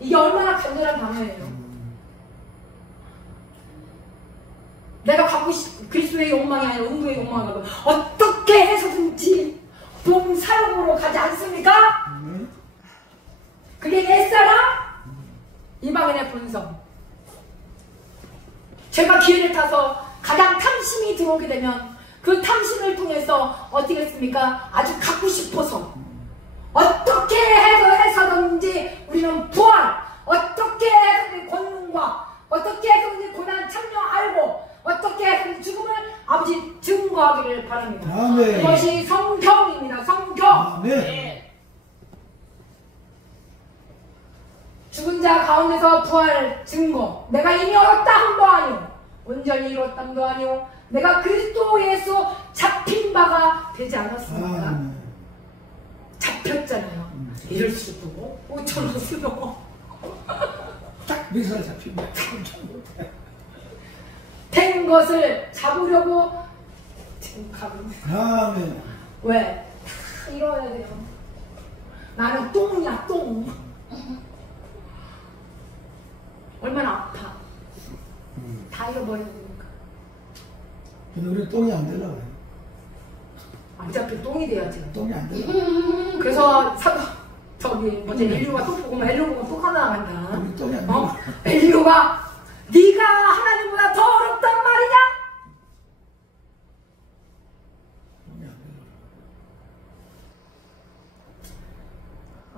이게 얼마나 간절한 단어예요. 내가 갖고 그리스도의 욕망이 아니라 응도의 욕망을 갖고 어떻게 해서든지 봉사역으로 가지 않습니까? 그게 옛사람 이방인의 본성. 제가 기회를 타서 가장 탐심이 들어오게 되면 그 탐심을 통해서 어떻게 했습니까? 아주 갖고 싶어서 어떻게 해서든지 우리는 부활, 어떻게 해서든지 권능과 어떻게 해서든지 고난 참여 알고 어떻게 해서든지 죽음을 아버지 증거하기를 바랍니다. 아멘. 그것이 성경입니다. 성경. 아멘. 죽은 자 가운데서 부활 증거. 내가 이미 얻었다 함도 아니오. 온전히 이뤘다 함도 아니오. 내가 그리스도 예수 잡힌 바가 되지 않았습니까? 아멘. 잡혔잖아요. 이럴 수도 5,000원 쓰고 딱 미사를 잡힌다. 된 것을 잡으려고 지금 가고 있어요. 아멘. 왜? 다 이뤄야 돼요. 나는 똥이야 똥. 얼마나 아파. 다 잃어버려야 되니까. 근데 우리 똥이 안 되려고 해요. 어차피 똥이 돼야지. 똥이 안 되려고. 그래서 저기 뭐지 엘류가 또 보고 엘류 보고 또 하나 나간다. 우리 똥이 안 되려고. 엘류가 네가 하나님보다 더 어렵단 말이냐? 똥이 안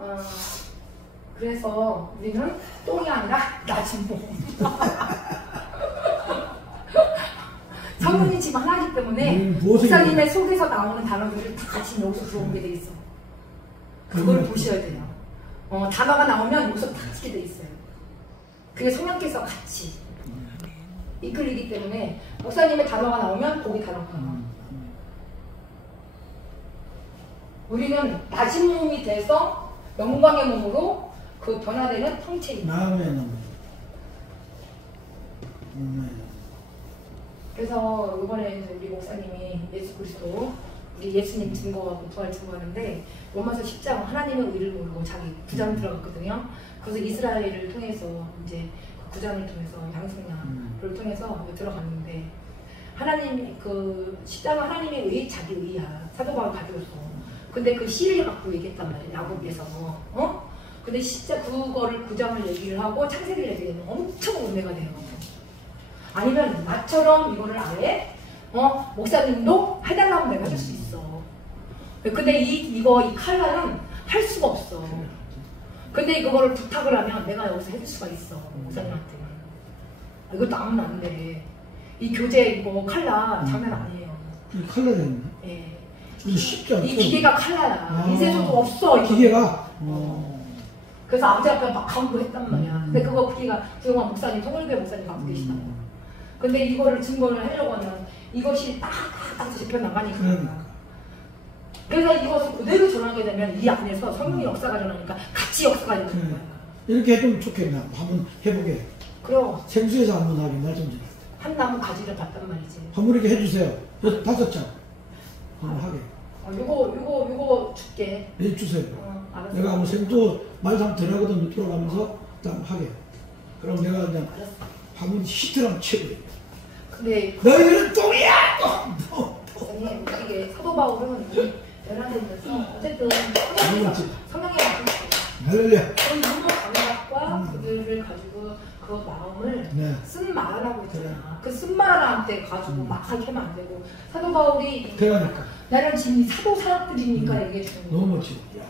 되려고. 그래서 우리는 똥이 아니라 낮은 몸. 성분이 지금 하나이기 때문에 목사님의 속에서 나오는 단어들을 다 같이 여기서 들어오게 돼 있어. 그걸 보셔야 돼요. 단어가 나오면 여기서 다 찍게 돼 있어요. 그게 성령께서 같이 이끌리기 때문에 목사님의 단어가 나오면 거기 단어가 나와. 우리는 낮은 몸이 돼서 영광의 몸으로 그 변화되는 형체입니다. 아멘. 아멘. 그래서 이번에 이제 우리 목사님이 예수 그리스도 우리 예수님 증거하고 부활 증거하는데 로마서 10장 하나님의 의를 모르고 자기 9장 들어갔거든요. 그래서 이스라엘을 통해서 이제 그 9장을 통해서 양성량을 통해서 들어갔는데 하나님 그 10장은 하나님의 의 자기 의야. 사도 바울 가져왔어. 근데 그 시를 갖고 얘기했단 말이야. 야곱에서 근데 진짜 그거를 9장을 얘기를 하고 창세기를 얘기하면 엄청 은혜가 돼요. 아니면 나처럼 이거를 아예 목사님도 해달라고 내가 해줄 수 있어. 근데 이 칼라는 할 수가 없어. 근데 그거를 부탁을 하면 내가 여기서 해줄 수가 있어. 목사님한테. 이것도 아무나 안 돼. 이 교재 이거 칼라 장난 아니에요. 이 칼라 됐네. 예. 쉽지 않죠. 이 기계가 칼라야. 인쇄소도 없어. 기계가. 그래서 아버지 앞에 막 강구했단 말이야. 근데 그거 기계가 조용한 목사님, 통일교회 목사님 갖고 계시다고. 근데 이거를 증거를 하려고 하면 이것이 딱딱 접혀 나가니까. 그래서 이것을 그대로 전하게 되면 이 안에서 성령의 역사가 일어나니까 같이 역사가 일어나는 거야. 이렇게 해주면 좋겠나? 한번 해보게. 그럼 생수에서 한번 하게 날 좀. 한 나무 가지를 봤단 말이지. 한번 이렇게 해주세요. 5장. 한번 하게. 요거 줄게. 네, 주세요. 알았어. 내가 한번 생수 말씀 들어가거든 들어가면서 일단 하게. 그럼 내가 그냥 한번 히트랑 치고. 근데 너희들은 똥이야! 선생님 이게 사도 바울은 연합되면서 어쨌든 성령의 할렐루야. 그런 유머 감각과 그들을 가지고 그 마음을 쓴 말하라고 했잖아. 그 쓴 말하라한테 가지고 막 하게 하면 안 되고 사도 바울이 대가니까. 나는 지금 사도 사람들이니까 얘기해 주는 거야. 너무 멋지다.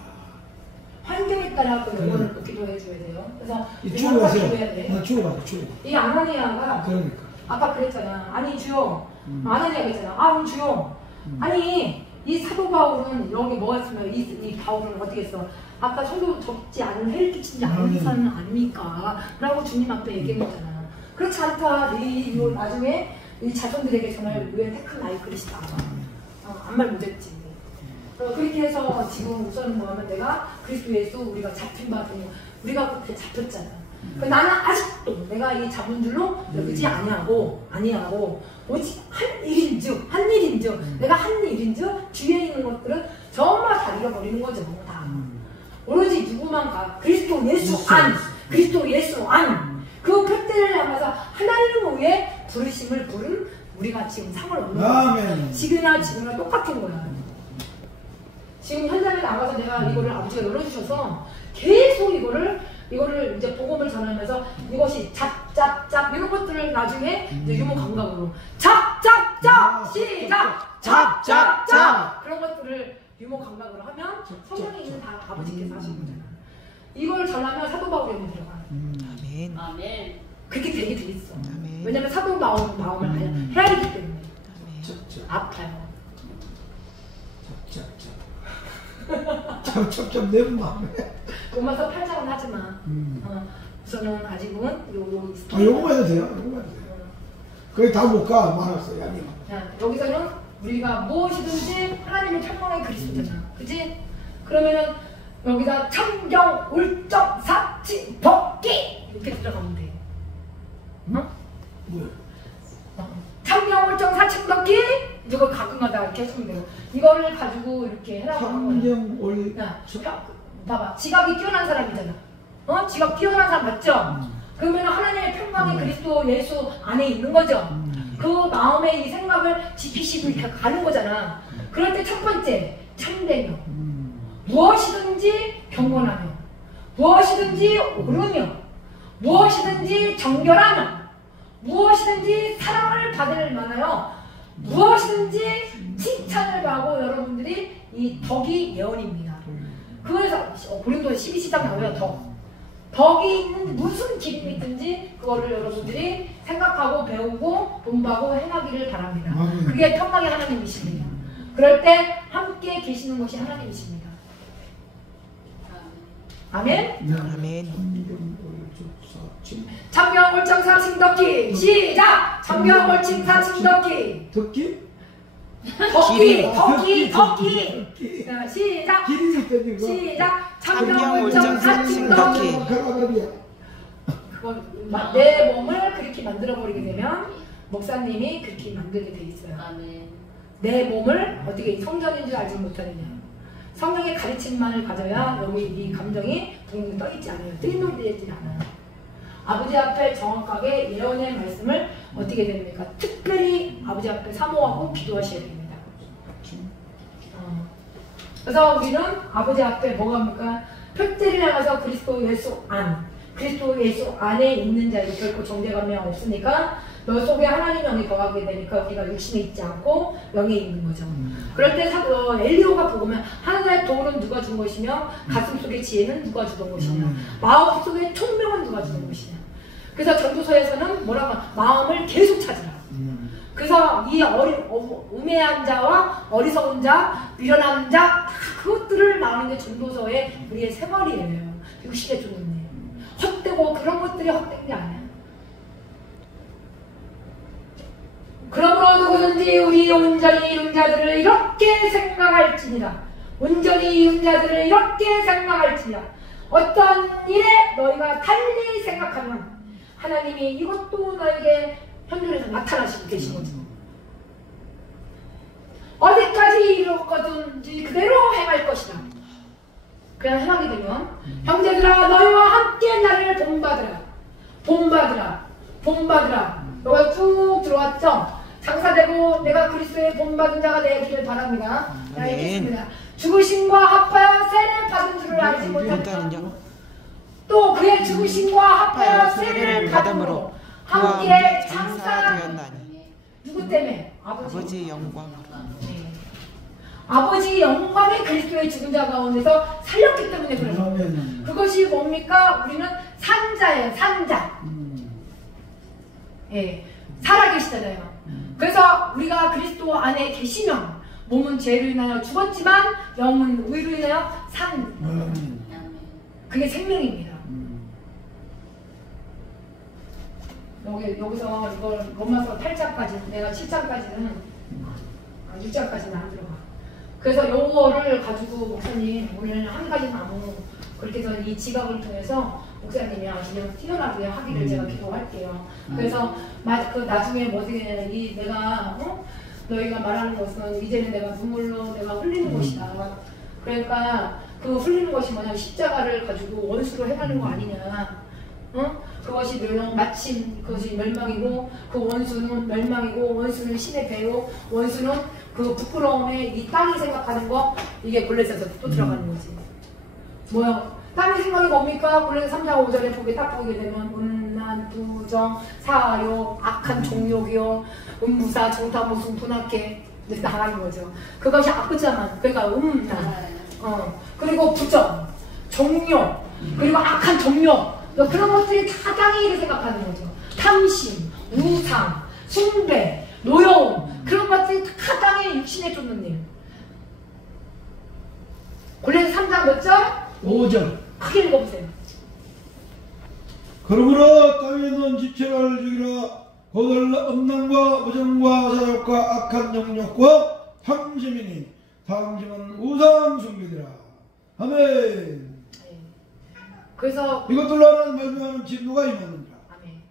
환경에 따라 그 영혼을 또 기도해줘야 돼요. 그래서 죽어가세요. 기도해야 돼. 죽어가세요. 이 아나니아가 그러니까. 아까 그랬잖아. 아니 주여. 아나니아가 그랬잖아. 주여. 아니 이 사도 바울은 여기 뭐가 있으면 이 바울은 어떻게 했어? 아까 성도 적지 않은 해를 끼치지 않은 사람 아닙니까? 라고 주님 앞에 얘기했잖아. 그렇지 않다. 이 나중에 이 자손들에게 정말 왜 택한 나이 그리시다. 아무 말 못했지. 그렇게 해서 지금 우선 뭐하면 내가 그리스도 예수 우리가 잡힌 바 같은 우리가 그때 잡혔잖아. 나는 아직도 내가 이 잡은 줄로 여기지 아니하고 오직 한 일인즉 내가 한 일인즉 주위에 있는 것들은 정말 다 잃어버리는 거죠. 다. 오로지 누구만 가 그리스도 예수 안 그 표대를 향해서 하나님을 위해 부르심을 부른 우리가 지금 상을 얻는 거야. 지금이나 똑같은 거야. 지금 현장에 나가서 내가 이거를 아버지가 열어주셔서 계속 이거를 이제 복음을 전하면서 이것이 잡 이런 것들을 나중에 이제 유머 감각으로 잡 시작! 잡, 잡, 잡. 그런 것들을 유머 감각으로 하면 성령이 있는 다 아버지께서 하시는 거잖아. 이걸 잘하면 사도 바울이 여기 들어가. 아멘. 아멘. 그렇게 되게 돼 있어. 아멘. 왜냐면 사도 마음을 해야 되기 때문에. 아멘. 아파요. 참 내 마음에. 로마서 8장은 하지만 우선은 아직은 요 아, 요거만 해도 돼요. 요거만 해도 돼요. 거의 다 못 가. 말았어요. 아니. 여기서는 우리가 무엇이든지 하나님의 평강의 그리스도잖아. 그치? 그러면은 여기다 청경, 울적, 사치, 법기 이렇게 들어가면 돼. 응? 뭐야? 청경, 울적, 사치, 법기 이거 가끔가다 이렇게 해주면 돼요. 이거를 가지고 이렇게 해라고 하는 거야. 청경 올. 봐봐. 지각이 뛰어난 사람이잖아. 지각 뛰어난 사람 맞죠? 그러면 하나님의 평강의 그리스도 예수 안에 있는 거죠. 그 마음의 이 생각을 지키시고 이렇게 가는 거잖아. 그럴 때 첫 번째 참되며 무엇이든지 경건하며 무엇이든지 옳으며 무엇이든지 정결하며 무엇이든지 사랑을 받을 만하여 무엇이든지 칭찬을 받고 여러분들이 이 덕이 예언입니다. 그래서 고린도 12시장 나오면 덕이 있는 무슨 기름이 있든지 그거를 여러분들이 생각하고 배우고 공부하고 행하기를 바랍니다. 그게 평강의 하나님이십니다. 그럴 때 함께 계시는 것이 하나님이십니다. 아멘? 아멘. 참경 옳정 사심 덕기 시작! 참경 옳칭 사심 덕기 덕기? 덕기 자, 시작! 기름이 있더니 그거. 시작! 참경 참경 옳정 옳정 사심 사심 덕기 덕기. 가라가리야. 내 몸을 그렇게 만들어버리게 되면 목사님이 그렇게 만들게 돼 있어요. 아멘. 내 몸을 어떻게 성전인 줄 알지 못하느냐. 성령의 가르침만을 가져야 여기 이 감정이 둥둥 떠있지 않아요. 뜬동되지 않아요. 아버지 앞에 정확하게 예언의 말씀을 어떻게 됩니까? 특별히 아버지 앞에 사모하고 기도하셔야 됩니다. 그래서 우리는 아버지 앞에 뭐가 합니까? 표대를 향해서 그리스도 예수 안에 있는 자에게 결코 정죄감이 없으니까 너 속에 하나님 영이 거하게 되니까 우리가 육신에 있지 않고 영에 있는 거죠. 그럴 때 엘리오가 보면 하늘의 돌은 누가 준 것이며 가슴 속의 지혜는 누가 주던 것이냐 마음 속의 총명은 누가 주던 것이냐. 그래서 전도서에서는 뭐라고 하면 마음을 계속 찾으라. 그래서 이 우매한 자와 어리석은 자, 미련한 자 그것들을 나오는 게 전도서의 우리의 생활이에요. 육신의 존재예요. 헛되고 그런 것들이 헛된 게 아니야. 그러므로 누구든지 우리 온전히 이룬 자들을 이렇게 생각할지니라. 온전히 이룬 자들을 이렇게 생각할지니라. 어떤 일에 너희가 달리 생각하면 하나님이 이것도 너에게 현존에서 나타나시고 계신 거죠. 어디까지 이루었든지 그대로 행할 것이다. 그냥 행하게 되면 형제들아 너희와 함께 나를 본받으라. 너가 쭉 들어왔죠? 장사되고 내가 그리스도의 본받은 자가 되기를 바랍니다. 알겠습니다. 죽으심과 합하여 세례를 받은 줄을 알지 못하니까 또 그의 죽으심과 합하여 세례를 받음으로 함께 장사되었나니. 누구 때문에? 아버지 영광으로. 네. 아버지 영광의 그리스도의 죽은 자 가운데서 살렸기 때문에 그래요. 그것이 뭡니까? 우리는 산자예요. 산자. 예, 살아계시잖아요. 그래서 우리가 그리스도 안에 계시면 몸은 죄로 인하여 죽었지만 영은 의로 인하여 산. 그게 생명입니다. 여기서 이걸 로마서 8장까지 내가 7장까지는 6장까지는 안 들어가. 그래서 요거를 가지고 목사님 오늘 한 가지 나무 그렇게 해서 이 지각을 통해서 목사님이 그냥 튀어나오게 하기를 제가 기도할게요. 그래서 그 나중에 뭐지 이 내가 너희가 말하는 것은 이제는 내가 눈물로 내가 흘리는 것이다. 그러니까 그 흘리는 것이 뭐냐 십자가를 가지고 원수로 해가는 거 아니냐. 그것이 마침 그것이 멸망이고 그 원수는 멸망이고 원수는 신의 배요 원수는 그 부끄러움에 이 땅이 생각하는 거 이게 골레서에서 또 들어가는 거지. 뭐야? 땅의 생각이 뭡니까? 골레서 3장 5절에 보게 딱 보게 되면 난 오만, 부정, 사요, 악한 종욕이요, 음부사, 정탐무승, 분악계 이제 나가는 거죠. 그것이 악구자만, 그러니까 그리고 부정, 정욕, 그리고 악한 정욕, 그런 것들이 다 땅의 일을 생각하는 거죠. 탐심, 우상, 숭배, 노여움, 그런 것들이 다 땅의 육신에 쫓는 일. 골레서 3장 몇 절? 5절. 크게 읽어보세요. 그러므로 땅에 있는 지체를 죽이라. 거들 음란과 무정과 사욕과 악한 정욕과 탐심이니 탐심은 우상 숭배니라. 아멘. 그래서 이것들로 하나님 말씀하는 진노가 임하느니라. 아멘.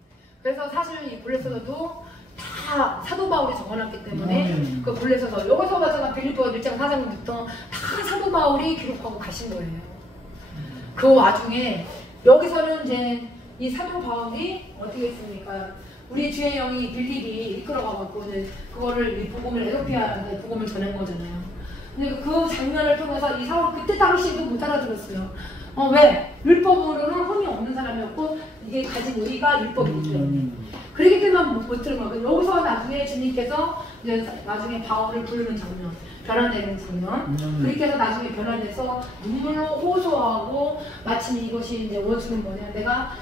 그래서 사실 이 골레서도 다 사도 바울이 적어놨기 때문에 그 골레서서 여기서 가서가 빌립보 1장 4장부터 다 사도 바울이 기록하고 가신 거예요. 그 와중에 여기서는 이제 이 사도 바울이 어떻게 했습니까? 우리 주의 영이 빌립이 이끌어가고 이제 그거를 이 복음을 에도피아한테 복음을 전한 거잖아요. 근데 그 장면을 통해서 이 사울 그때 당시에도 못 알아들었어요. 왜? 율법으로는 흠이 없는 사람이었고 이게 가진 의의가 율법이기 때문에 그렇기 때문에 못 들은 거예요. 여기서 나중에 주님께서 이제 나중에 바울을 부르는 장면, 변화되는 장면, 그렇게 해서 나중에 변화돼서 눈물로 호소하고 마침 이것이 이제 원수는 뭐냐, 내가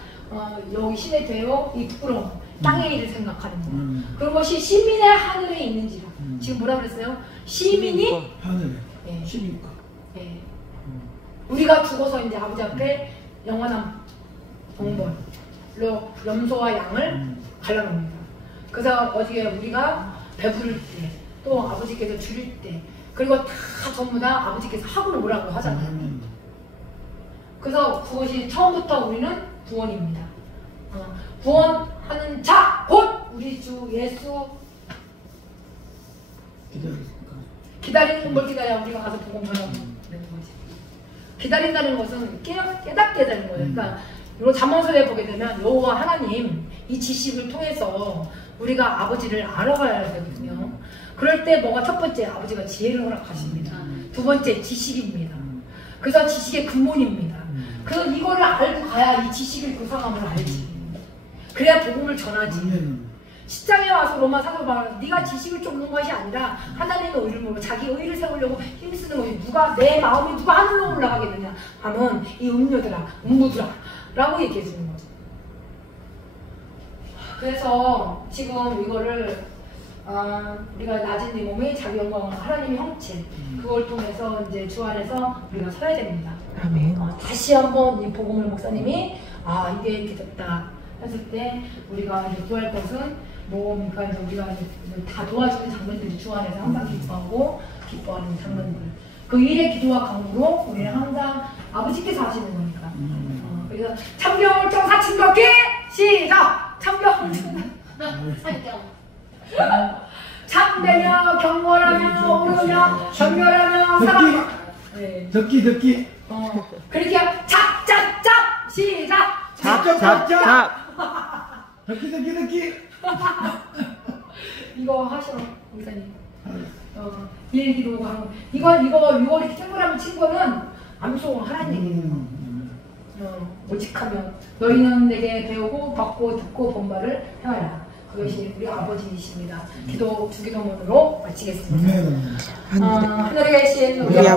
여기 신의 되어 이 부끄러움, 땅의 일을 생각하는 거. 그것이 시민의 하늘에 있는지라. 지금 뭐라 그랬어요? 시민이 하늘에. 예. 시민과. 예. 우리가 죽어서 이제 아버지 앞에 영원한 동벌로 염소와 양을 갈라놓습니다. 그래서 어디에 우리가 배부를 때, 또 아버지께서 줄일 때, 그리고 다 전부 다 아버지께서 하고 오라고 하잖아요. 그래서 그것이 처음부터 우리는 구원입니다. 구원하는 자, 곧 우리 주 예수 기다리는 걸 기다려 우리가 가서 복음 전하고 되는 거지. 기다린다는 것은 깨닫게 되는 거예요. 그러니까 이 잠언서에 보게 되면 여호와 하나님 이 지식을 통해서 우리가 아버지를 알아가야 되거든요. 그럴 때 뭐가 첫 번째 아버지가 지혜를 허락하십니다. 두 번째 지식입니다. 그래서 지식의 근본입니다. 그래서 이거를 알고 가야 이 지식의 교상함을 알지. 그래야 복음을 전하지. 10장에 와서 로마 사도 바울은 네가 지식을 쫓는 것이 아니라 하나님의 의를 모르고 자기 의를 세우려고 힘쓰는 것이 누가 내 마음이 누가 하늘로 올라가겠느냐 하면 이 음료들아 음부들아 라고 얘기해 주는 거죠. 그래서 지금 이거를 우리가 낮은 이 몸이 자기 영광을 하나님의 형체 그걸 통해서 이제 주 안에서 우리가 서야 됩니다. 아멘. 다시 한번 이 복음을 목사님이 이게 이렇게 됐다 했을 때 우리가 이제 구할 것은 그러니까 이제 우리가 이제 다 도와주는 장면들이 주 안에서 항상 기뻐하는 장면들. 그 일의 기도와 강구로 우리는 항상 아버지께서 하시는 거니까. 그래서 참경울정 사춘 걷기 시작. 참경울정 참되며 경건하며 오르며 경멸하며 사랑하며 듣기 그렇게 잡 시작. 잡 듣기 이거 하셔 목사님. 일기도 하고 이거 6월에 친구라면 친구는 암소 하라는 얘기예요. 오직하면 너희는 내게 배우고 받고 듣고 본바를 행하라. 그것이 우리 아버지이십니다. 기도 주기도문으로 마치겠습니다. 아멘. 하늘에 계신 우리 아버지